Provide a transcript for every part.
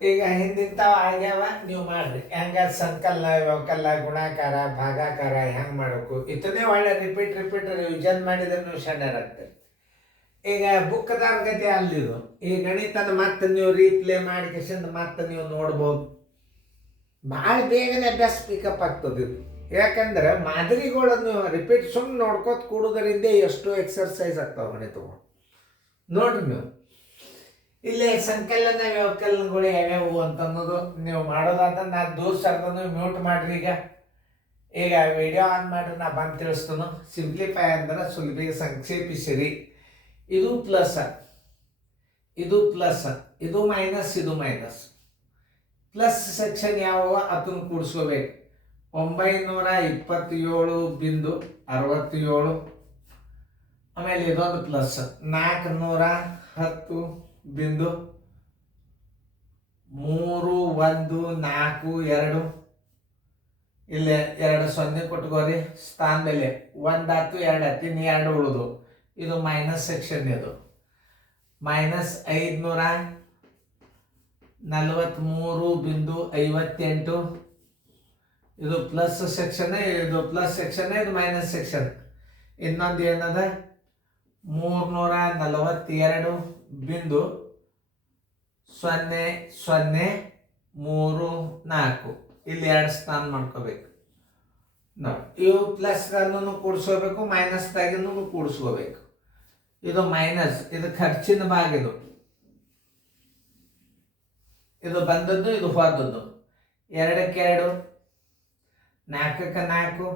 ಈಗ ಹಿಂದಿಂತಾವ ಆಗ್ಯಾವ ನೀವು ಮಾಡ್ರಿ. ಹೆಂಗ ಸಂಕಲನ ವ್ಯವಕಲನ ಗುಣಾಕಾರ ಭಾಗಾಕಾರ ಹೆಂಗೆ ಮಾಡಬೇಕು ಇದನ್ನೇ ಒಳ್ಳೆ ರಿಪೀಟ್ ರಿವಿಷನ್ ಮಾಡಿದ್ರೆ ನೀವು ಸಣ್ಣರಾಗ್ತೀರಿ. ಈಗ ಬುಕ್ದಾರ ಗತಿ ಅಲ್ಲಿದು ಈ ಗಣಿತನ ಮತ್ತೆ ನೀವು ರೀಪ್ಲೇ ಮಾಡಿ ಮತ್ತೆ ನೀವು ನೋಡ್ಬೋದು. ಭಾಳ ಬೇಗನೆ ಅಭ್ಯಾಸ ಪಿಕಪ್ ಆಗ್ತದೆ ಇದು. ಯಾಕಂದ್ರೆ ಮಾದರಿಗಳನ್ನು ರಿಪೀಟ್ ಸುಮ್ಮನೆ ನೋಡ್ಕೋತ ಕೂಡೋದ್ರಿಂದ ಎಷ್ಟು ಎಕ್ಸರ್ಸೈಸ್ ಆಗ್ತಾವೆ ಗಣಿತಗಳು ನೋಡ್ರಿ ನೀವು. ಇಲ್ಲೇ ಸಂಕಲನ ವ್ಯವಕಲನಗಳು ಯಾವ್ಯಾವು ಅಂತನ್ನೋದು ನೀವು ಮಾಡೋದಾದ್ರೆ ನಾನು ದೂರ ಸರ್ದನು ಮ್ಯೂಟ್ ಮಾಡ್ರಿ. ಈಗ ವಿಡಿಯೋ ಆನ್ ಮಾಡ್ರಿ, ನಾ ಬಂದು ತಿಳಿಸ್ತಾನು. ಸಿಂಪ್ಲಿಫೈ ಅಂದ್ರೆ ಸುಲಭ ಸಂಕ್ಷೇಪಿಸಿರಿ. ಇದು ಪ್ಲಸ್, ಇದು ಪ್ಲಸ್, ಇದು ಮೈನಸ್, ಇದು ಮೈನಸ್. ಪ್ಲಸ್ ಸೆಕ್ಷನ್ ಯಾವ ಅದನ್ನು ಕೂಡಿಸ್ಕೋಬೇಕು. 927.67. ಆಮೇಲೆ ಇದೊಂದು ಪ್ಲಸ್ 410.3142. ಇಲ್ಲಿ 2 0 ಕೊಟ್ಕೋರಿ. ಸ್ಥಾನ ಬೆಲೆ 1 ಆಯ್ತು 2 ಆಯ್ತು, ಇನ್ನು 2 ಉಳಿದು. ಇದು ಮೈನಸ್ ಸೆಕ್ಷನ್. ಇದು -543.58. ಇದು ಪ್ಲಸ್ ಸೆಕ್ಷನ್, ಇದು ಪ್ಲಸ್ ಸೆಕ್ಷನ್, ಇದು ಮೈನಸ್ ಸೆಕ್ಷನ್. ಇನ್ನೊಂದು ಏನದ 342.0034. ಇಲ್ಲಿ 2 ಸ್ಥಾನ ಮಾಡ್ಕೋಬೇಕು ನೋಡಿ. ಇವು ಪ್ಲಸ್ ಅನ್ನು ಕೂಡಿಸ್ಕೋಬೇಕು, ಮೈನಸ್ದಾಗಿನೂ ಕೂಡಿಸ್ಕೋಬೇಕು. ಇದು ಮೈನಸ್, ಇದು ಖರ್ಚಿನ ಭಾಗ. ಇದು ಬಂದದ್ದು, ಇದು ಹೋದದ್ದು. 2ಕ್ಕೆ 2, 4ಕ್ಕೆ 4,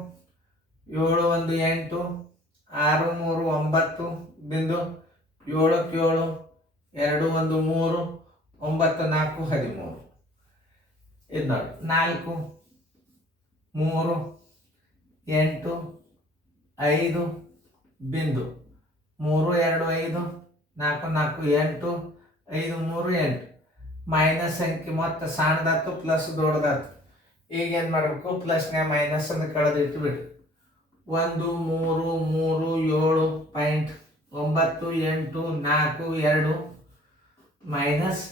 7 1 8, 6 3 9. 7ಕ್ಕೆ 7, 2 1 3, 9 4 13. ಇದು ನೋಡಿ 4 3 8 5. 3 2 5, 4 4 8, 5 3 8. ಮೈನಸ್ ಸಂಖ್ಯೆ ಮೊತ್ತ ಸಣ್ಣದಾತು, ಪ್ಲಸ್ ದೊಡ್ಡದಾತು. ಈಗ ಏನು ಮಾಡಬೇಕು, ಪ್ಲಸ್ನೇ ಮೈನಸ್ ಅನ್ನು ಕಳೆದಿಟ್ಬಿಡ್ರಿ. 1 3 3 7.9842 ಮೈನಸ್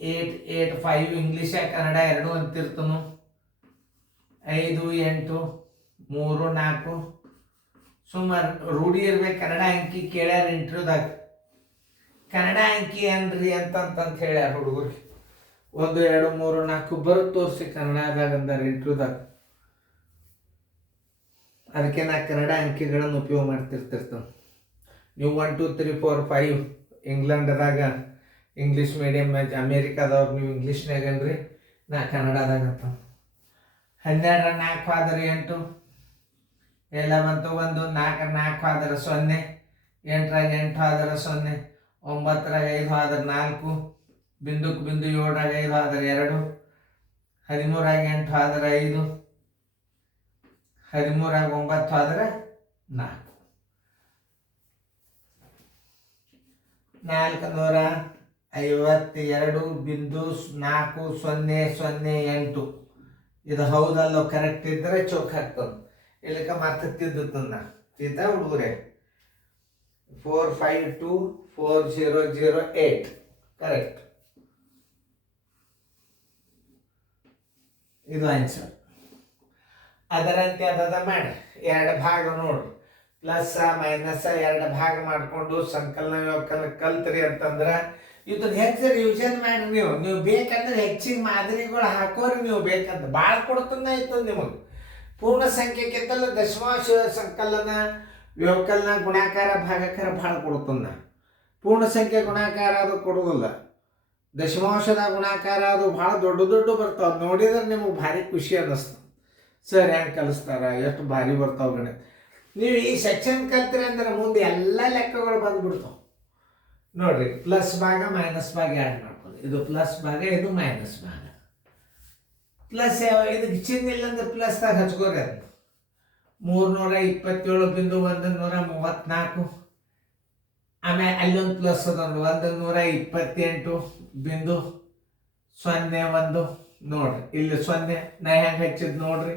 8 8 5. ಇಂಗ್ಲೀಷ ಕನ್ನಡ 2 ಅಂತಿರ್ತನು. 5 8 3 4. ಸುಮಾರು ರೂಢಿ ಇರ್ಬೇಕು. ಕನ್ನಡ ಅಂಕಿ ಕೇಳ್ಯಾರ ಇಂಟರ್ವ್ಯೂದಾಗ. ಕನ್ನಡ ಅಂಕಿ ಏನ್ರಿ ಅಂತಂತ ಹೇಳ್ಯಾರ ಹುಡುಗರಿಗೆ. 1 2 3 4 ಬರೋದು ತೋರಿಸಿ ಕನ್ನಡದಾಗ ಅಂದಾರ ಇಂಟರ್ವ್ಯೂದಾಗ. ಅದಕ್ಕೆ ನಾ ಕನ್ನಡ ಅಂಕಿಗಳನ್ನು ಉಪಯೋಗ ಮಾಡ್ತಿರ್ತಿರ್ತಾನೆ. ನೀವು 1 2 3 4 5 ಇಂಗ್ಲೆಂಡ್ದಾಗ ಇಂಗ್ಲೀಷ್ ಮೀಡಿಯಮ್, ಅಮೇರಿಕಾದವ್ರು ನೀವು ಇಂಗ್ಲೀಷ್ನಾಗನ್ರಿ, ನಾ ಕನ್ನಡದಾಗ ಅಂತ. 12 4 ಆದ್ರೆ 8 ಎಲ್ಲ ಬಂತು. 1 4 4 ಆದ್ರೆ 0, 8 ಆದ್ರೆ 0, 9 5 ಆದ್ರೆ 4, ಬಿಂದುಕ್ಕೆ ಬಿಂದು 7 5 ಆದ್ರೆ 2, 13 8 ಆದ್ರೆ 5, 13 9 ಆದ್ರೆ 4. 452.408. ಇದು ಹೌದಲ್ಲೋ ಕರೆಕ್ಟ್ ಇದ್ರೆ ಚೌಕ್ ಹಾಕ್ತದೆ. ಇಲ್ಲಕ ಮತ್ತೆ ತಿದ್ದುತ್ತನ್ನ ತಿದ್ದ ಹುಡುಗರೆ. 452.4008 ಕರೆಕ್ಟ್. ಇದು ಆನ್ಸರ್. ಅದರಂತೆ ಅದ ಮಾಡಿ 2 ಭಾಗ ನೋಡ್ರಿ. ಪ್ಲಸ್ ಮೈನಸ್ 2 ಭಾಗ ಮಾಡಿಕೊಂಡು ಸಂಕಲನ ವ್ಯವಕಲನ ಕಲ್ತ್ರಿ ಅಂತಂದ್ರೆ ಇದನ್ನ ಹೆಚ್ಚು ರಿವಿಷನ್ ಮಾಡಿ. ನೀವು ಬೇಕಂದ್ರೆ ಹೆಚ್ಚಿಗೆ ಮಾದರಿಗಳು ಹಾಕೋರಿ. ನೀವು ಬೇಕಂದ್ರೆ ಭಾಳ ಕೊಡ್ತಂದ ಆಯ್ತದ ನಿಮಗೆ. ಪೂರ್ಣ ಸಂಖ್ಯೆಕ್ಕಿಂತಲೂ ದಶಮಾಂಶ ಸಂಕಲನ ವ್ಯವಕಲನ ಗುಣಾಕಾರ ಭಾಗಾಕಾರ ಭಾಳ ಕೊಡ್ತಂದ. ಪೂರ್ಣ ಸಂಖ್ಯೆ ಗುಣಾಕಾರ ಅದು ಕೊಡೋದಿಲ್ಲ. ದಶಮಾಂಶದ ಗುಣಾಕಾರ ಅದು ಭಾಳ ದೊಡ್ಡ ದೊಡ್ಡ ಬರ್ತಾವೆ. ನೋಡಿದ್ರೆ ನಿಮಗೆ ಭಾರಿ ಖುಷಿ ಅನ್ನಿಸ್ತು. ಸರ್ ಹೆಂಗೆ ಕಲಿಸ್ತಾರ, ಎಷ್ಟು ಭಾರಿ ಬರ್ತಾವೆ ಗಣಿತ. ನೀವು ಈ ಸೆಕ್ಷನ್ ಕಲ್ತ್ರಿ ಅಂದ್ರೆ ಮುಂದೆ ಎಲ್ಲ ಲೆಕ್ಕಗಳು ಬಂದ್ಬಿಡ್ತಾವೆ ನೋಡ್ರಿ. ಪ್ಲಸ್ ಭಾಗ ಮೈನಸ್ ಭಾಗ ಆ್ಯಡ್ ಮಾಡ್ಕೊಳ್ಳಿ. ಇದು ಪ್ಲಸ್ ಭಾಗ, ಇದು ಮೈನಸ್ ಭಾಗ. ಪ್ಲಸ್ ಇದಕ್ಕೆ ಚಿಹ್ನೆ ಇಲ್ಲಂದ್ರೆ ಪ್ಲಸ್ದಾಗ ಹಚ್ಕೋರಿ. ಅದು 327.134. ಆಮೇಲೆ ಅಲ್ಲೊಂದು ಪ್ಲಸ್ ಅದೊಂದು 128.01 ನೋಡ್ರಿ. ಇಲ್ಲಿ 0 ನಾ ಹೆಂಗೆ ಹಚ್ಚಿದ್ ನೋಡ್ರಿ.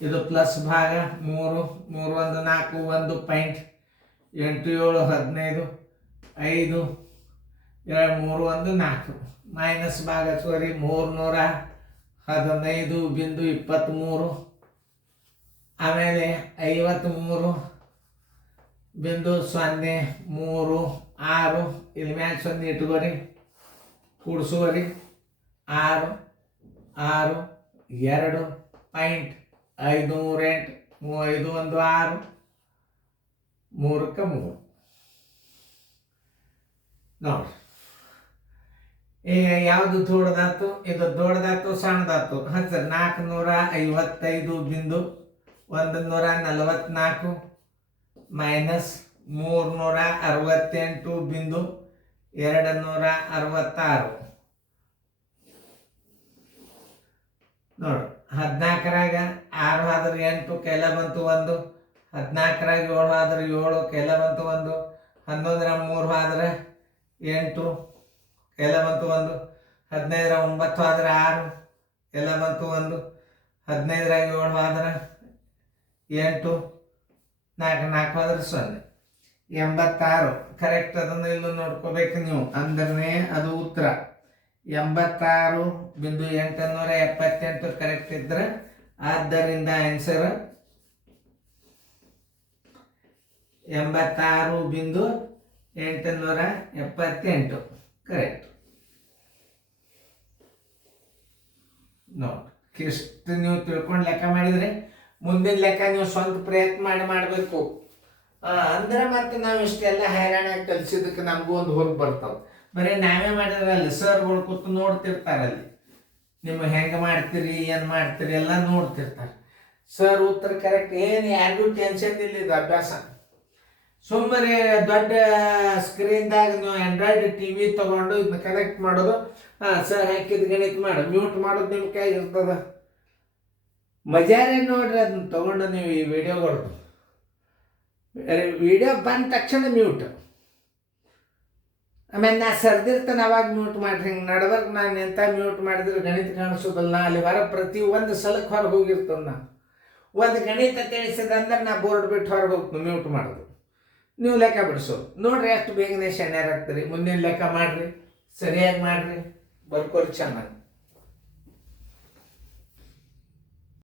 ಇದು ಪ್ಲಸ್ ಭಾಗ 3 3 1 4 1.87 15 5 3 1 4 ಮೈನಸ್ ಭಾಗ ತೋರಿ 315.23 ಆಮೇಲೆ 53.06 ಇಲ್ಲಿ ಮ್ಯಾಚ್ ಒಂದು ಇಟ್ಕೋರಿ ಕೂಡಿಸುವರಿ 6 6 2.538 5 1 6 3ಕ್ಕೆ 3 ನೋಡಿ. ಈಗ ಯಾವುದು ದೊಡ್ಡದಾತು, ಇದು ದೊಡ್ಡದಾತು ಸಣ್ಣದಾತು ಸರ್. 455.144 ಮೈನಸ್ 368.266 ನೋಡ್ರಿ. 14ರಾಗ 6 ಆದ್ರೆ 8 ಕೆಲ ಬಂತು 1, 14ರಾಗ 7 ಆದ್ರೆ 7 ಕೆಲ ಬಂತು 1, 11ರ 3 ಆದ್ರೆ 8 ಕೆಲ ಬಂತು 1, 15ರ 9 ಆದ್ರೆ 6 ಕೆಲ ಬಂತು 1, 15ರಾಗ 7 ಆದ್ರೆ 8 4 4 ಆದ್ರೆ 0. 86 ಕರೆಕ್ಟ್. ಅದನ್ನು ಇಲ್ಲೂ ನೋಡ್ಕೋಬೇಕು ನೀವು, ಅಂದ್ರೆ ಅದು ಉತ್ತರ. 86.878 ಕರೆಕ್ಟ್ ಇದ್ರೆ ಆದ್ದರಿಂದ ಆನ್ಸರ್ 86.878 ಕರೆಕ್ಟ್. ನೋಡಿ, ಇಷ್ಟು ನೀವು ತಿಳ್ಕೊಂಡು ಲೆಕ್ಕ ಮಾಡಿದರೆ ಮುಂದಿನ ಲೆಕ್ಕ ನೀವು ಸ್ವಂತ ಪ್ರಯತ್ನ ಮಾಡಬೇಕು. ಅಂದ್ರೆ ಮತ್ತೆ ನಾವು ಇಷ್ಟೆಲ್ಲ ಹೈರಾಣ ಕಲಿಸಿದಕ್ಕೆ ನಮಗೂ ಒಂದು ಹೊರಗೆ ಬರ್ತಾವೆ. ಬರೀ ನಾವೇ ಮಾಡಿದ್ರಲ್ಲಿ ಸರ್ಗಳು ಕೂತು ನೋಡ್ತಿರ್ತಾರಲ್ಲಿ, ನಿಮ್ಮ ಹೆಂಗೆ ಮಾಡ್ತೀರಿ ಏನು ಮಾಡ್ತೀರಿ ಎಲ್ಲ ನೋಡ್ತಿರ್ತಾರೆ. ಸರ್ ಉತ್ತರ ಕರೆಕ್ಟ್, ಏನು ಯಾರಿಗೂ ಟೆನ್ಷನ್ ಇಲ್ಲ. ಇದು ಅಭ್ಯಾಸ ಸುಮ್ಮನೆ ದೊಡ್ಡ ಸ್ಕ್ರೀನ್ದಾಗ ನೀವು ಆಂಡ್ರಾಯ್ಡ್ TV ತೊಗೊಂಡು ಇದನ್ನ ಕನೆಕ್ಟ್ ಮಾಡೋದು. ಸರ್ ಹಾಕಿದ ಗಣಿತ ಮಾಡು, ಮ್ಯೂಟ್ ಮಾಡೋದು ನಿಮ್ಮ ಕೈ ಇರ್ತದ. ಮಜಾರೇ ನೋಡ್ರಿ ಅದನ್ನ ತೊಗೊಂಡು ನೀವು ಈ ವಿಡಿಯೋಗಳು. ವಿಡಿಯೋ ಬಂದ ತಕ್ಷಣ ಮ್ಯೂಟ್, ಆಮೇಲೆ ನಾ ಸರ್ದಿರ್ತಾನೆ ಅವಾಗ ಮ್ಯೂಟ್ ಮಾಡ್ರಿ. ಹಿಂಗೆ ನಡ್ಬೇಕು ನಾನು ಎಂಥ ಮ್ಯೂಟ್ ಮಾಡಿದ್ರೆ ಗಣಿತ ಕಾಣಿಸೋದಲ್ಲ. ನಾ ಅಲ್ಲಿ ಪ್ರತಿ ಒಂದು ಸಲಕ್ಕೆ ಹೊರಗೆ ಹೋಗಿರ್ತದೆ. ನಾ ಒಂದು ಗಣಿತ ತಿಳಿಸಿದಂದ್ರೆ ನಾ ಬೋರ್ಡ್ ಬಿಟ್ಟು ಹೊರಗೆ ಹೋಗ್ತೀನಿ ಮ್ಯೂಟ್ ಮಾಡೋದು. ನೀವು ಲೆಕ್ಕ ಬಿಡಿಸೋದು ನೋಡ್ರಿ, ಎಷ್ಟು ಬೇಗನೆ ಶಣ್ಯಾರಾಗ್ತೀರಿ. ಮುಂದಿನ ಲೆಕ್ಕ ಮಾಡಿರಿ, ಸರಿಯಾಗಿ ಮಾಡಿರಿ, ಬರ್ಕೋರಿ ಚೆನ್ನಾಗಿ.